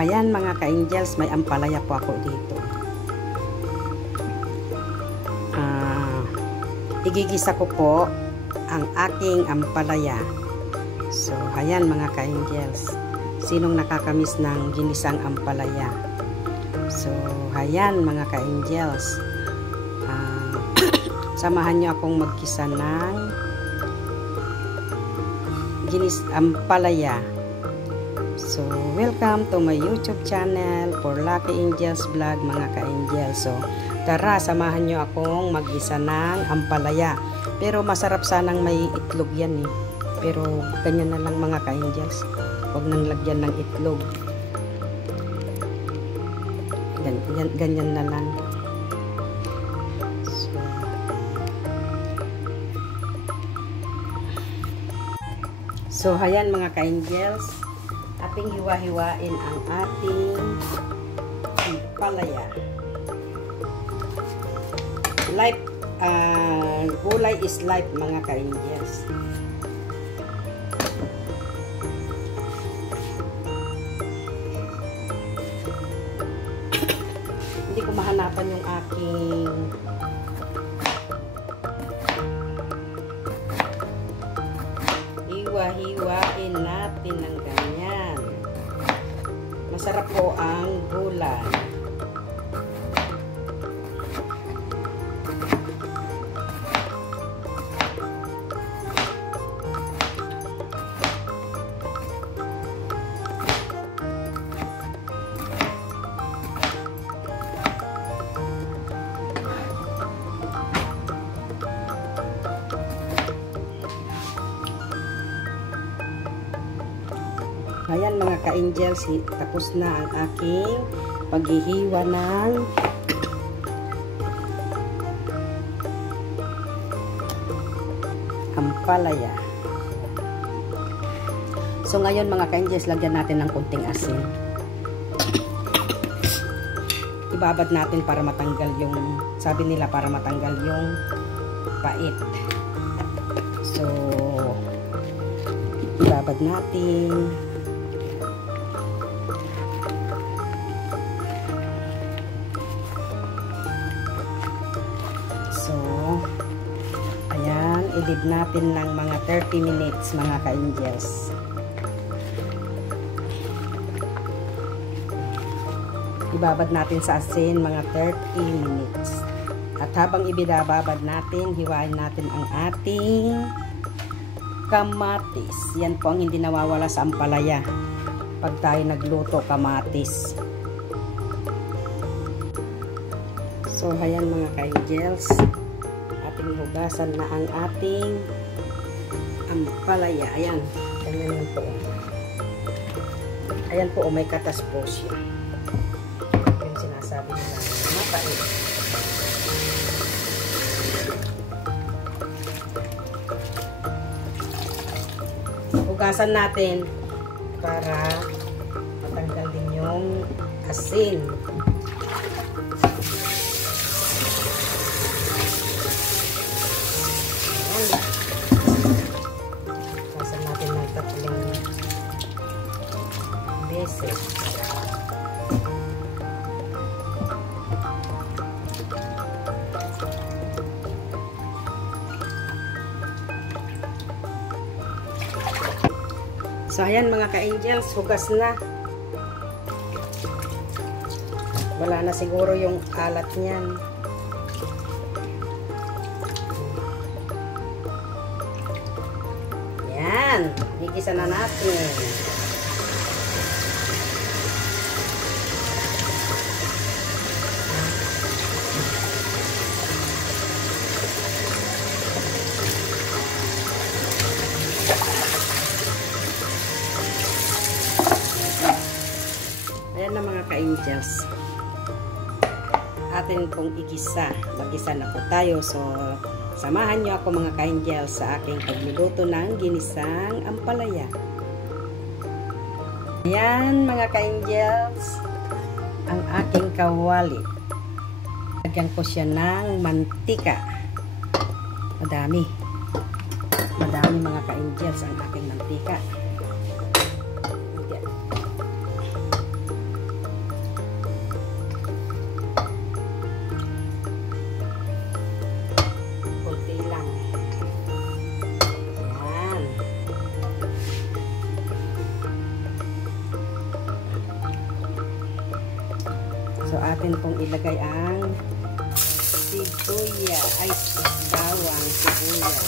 ayan mga ka-angels, may ampalaya po ako dito. Igigisa ko po ang aking ampalaya. So, ayan mga ka-angels. Sinong nakakamiss ng ginisang ampalaya? So, ayan mga ka-angels. Samahan nyo akong magkisa ng ampalaya. So, welcome to my YouTube channel for Lucky Angels Vlog mga ka-angels. So, tara, samahan nyo akong mag-isa ng ampalaya. Pero masarap sanang may itlog yan eh. Pero ganyan na lang mga ka-angels. Huwag nang lagyan ng itlog. Ganyan na lang. So, ayan mga ka-angels, ating hiwa-hiwain ang ating ampalaya. Life, gulay is life mga ka-angels. Hindi ko mahanapan yung aking hiwa-hiwain natin ng ganyan. Masarap po ang gulay. Ayan mga ka-angels, tapos na ang aking paghihiwa ng ampalaya. So ngayon mga ka-angels, lagyan natin ng kunting asin. Ibabad natin para matanggal yung, sabi nila para matanggal yung pait. So ibabad natin. So, ayan, i-leave natin ng mga 30 minutes mga ka-angels. Ibabad natin sa asin mga 30 minutes. At habang ibinababad natin, hiwain natin ang ating kamatis. Yan po ang hindi nawawala sa ampalaya. Pag tayo nagluto, kamatis. So, ayan mga ka-angels, ating hugasan na ang ating ampalaya. Ayan, ganyan yan po. Ayan po, may katas po siya. Yung sinasabi nila, mapait. Hugasan natin para matanggal din yung asin. Hugasan natin ng 3 beses. So, ayan mga ka-angels, hugas na. Wala na siguro yung alat niyan. Yan, igisa na natin. Ayan na mga ka-angels. Atin pong igisa. Mag-isa na po tayo. So, samahan nyo ako mga ka-angels sa aking pagluluto ng ginisang ampalaya. Ayan mga ka-angels, ang aking kawali. Lagyan ko siya ng mantika. Madami. Madami mga ka-angels ang aking mantika. atin pong ilagay ang sibuyas, ay bawang sibuyas.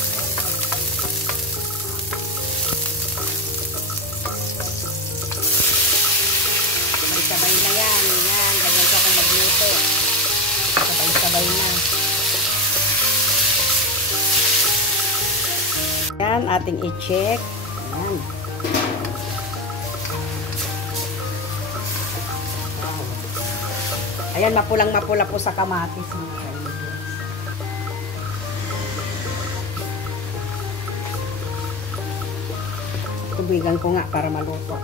Sabay-sabay na yan. Yan, ganyan ko akong magluto. Sabay-sabay na. Yan, ating i-check. Yan. Ayan, mapulang-mapula po sa kamatis. Tubigan ko nga para maluto.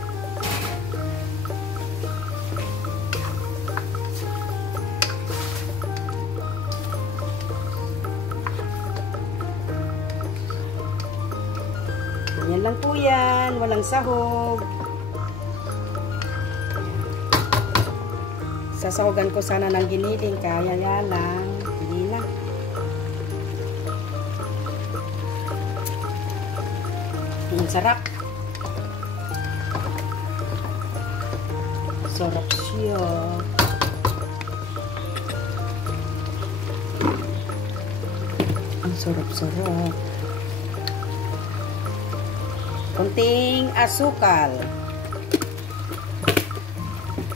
Yan lang po yan. Walang sahog. Sasahogan ko sana ng giniling. Kaya lang. Hindi na. Ang sarap. Sarap siya. Ang sarap-sarap. Kunting asukal.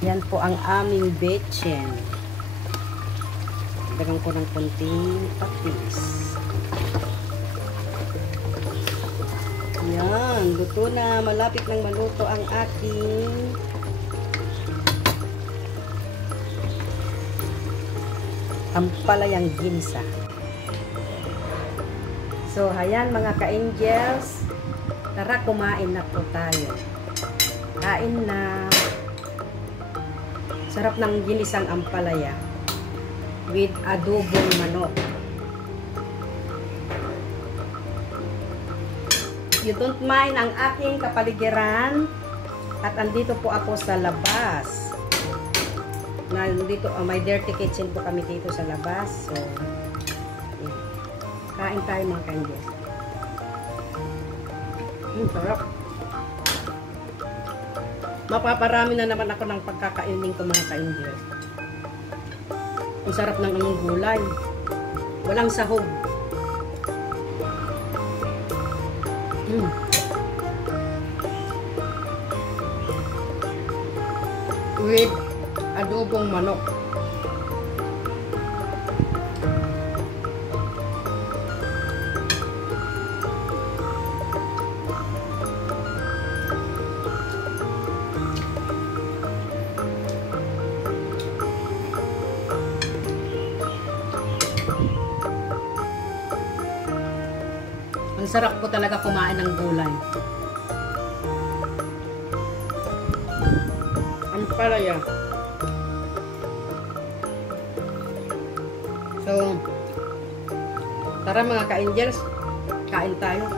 Yan po ang aming betchen. Dagang ko ng kunting patis. Yan, luto na. Malapit nang maluto ang aking ampalayang ginsa. So, ayan mga ka-angels. Tara, kumain na po tayo. Kain na. Sarap ng ginisang ampalaya with adobong manok. You don't mind ang aking kapaligiran at andito po ako sa labas. Nandito, may dirty kitchen po kami dito sa labas. So, yeah. Kain tayo mga ka-angels. Sarap. Mapaparami na naman ako ng pagkakainin ko mga ka-angels. Ang sarap ng aming gulay. Walang sahog. With adobong manok. Ang sarap po talaga kumain ng gulay. Ang palaya. So, tara mga ka-angels, kain tayo.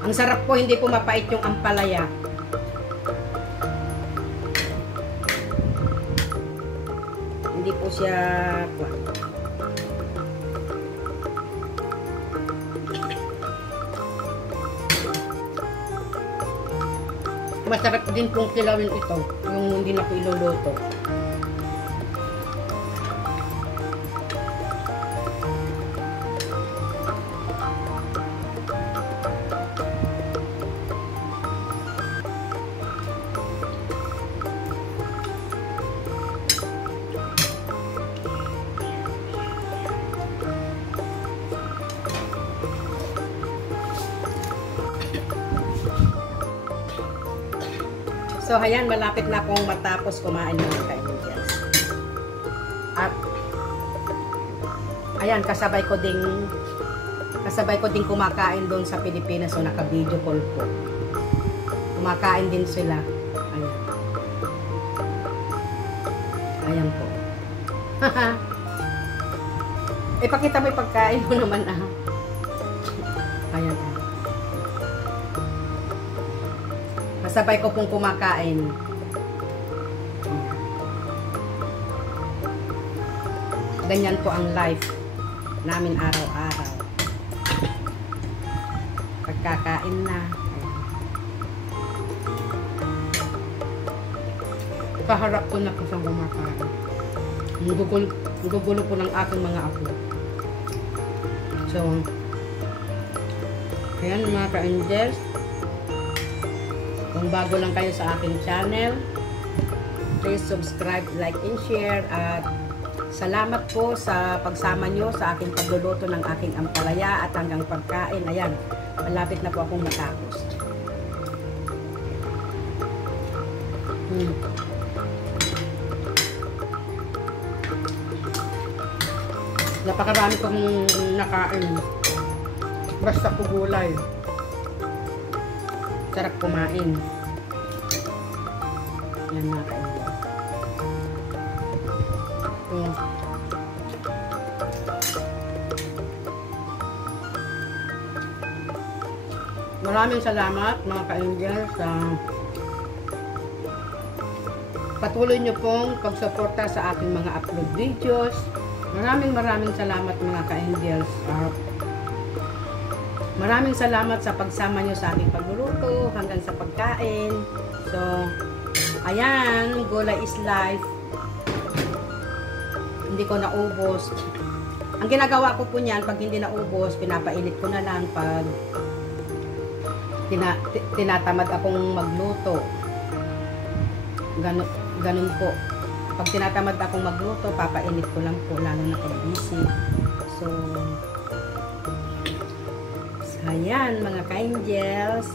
Ang sarap po, hindi po mapait yung ampalaya. Hindi po siya masarap din pong kilawin ito, yung hindi na po iluluto. So, ayan, malapit na akong matapos kumain mga ka-angels. At, ayan, kasabay ko ding kumakain doon sa Pilipinas. So, naka-video call po. Kumakain din sila. Ayan. Ayan po. Ipakita mo yung pagkain mo naman ah. Ayan. Kasabay ko pong kumakain. Ganyan po ang life namin araw-araw. Pagkakain na. Kaharap ko na po siyang kumakain. Gugulo po ng aking mga apo. So, ayan mga ka-angels. Kung bago lang kayo sa aking channel, please subscribe, like, and share. At salamat po sa pagsama nyo sa aking pagluluto ng aking ampalaya at hanggang pagkain. Ayan, malapit na po akong matapos. Napakarami kong nakain. Basta po gulay. Sarap kumain. Yan mga kain. Maraming salamat mga ka-angel sa patuloy nyo pong pagsuporta sa aking mga upload videos. Maraming salamat mga ka-angels. Maraming salamat sa pagsama nyo sa aking pagluluto hanggang sa pagkain. So, ayan, gulay is life. Hindi ko naubos. Ang ginagawa ko po niyan, pag hindi naubos, pinapainit ko na lang pag tinatamad akong magluto. Ganun po. Pag tinatamad akong magluto, papainit ko lang po, lalo na pag busy. So, ayan mga ka-angels.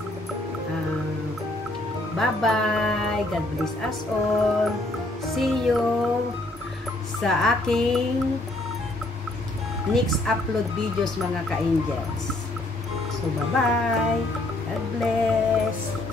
Bye-bye. God bless us all. See you sa aking next upload videos mga ka-angels. So, bye-bye. God bless.